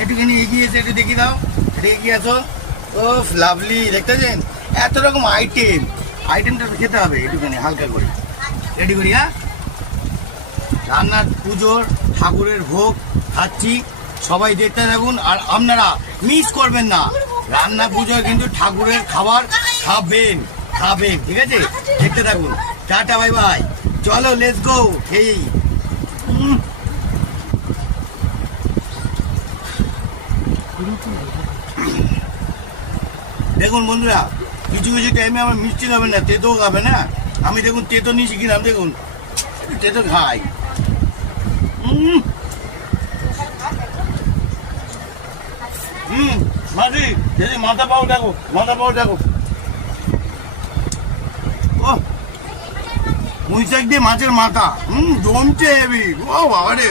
একটুখানি এগিয়েছে, একটু দেখিয়ে দাও, একটু এগিয়ে আসো। ও লাভলি, দেখতেছেন এত রকম আইটেমটা খেতে হবে একটুখানি হালকা করে রেডি করি। হ্যাঁ, রান্নার পুজোর ঠাকুরের ভোগ খাচ্ছি, সবাই দেখতে থাকুন। আর আপনারা মিস করবেন না, রান্না পুজোয় কিন্তু ঠাকুরের খাবার খাবেন, ঠিক আছে? দেখতে থাকুন। টাটা, বাই বাই, চলো লেটস গো। এই দেখুন বন্ধুরা, কিছু কিছু টাইমে আমার মিষ্টি খাবেন না, তেতো খাবে না। আমি দেখুন তেতো নিয়েছি কিনা, দেখুন তেতো খাই। মাঝি যদি মাথা পাও দেখো, ও পুঁই শাক দিয়ে মাছের মাথা, জমছে হেবি। ও বাবা রে,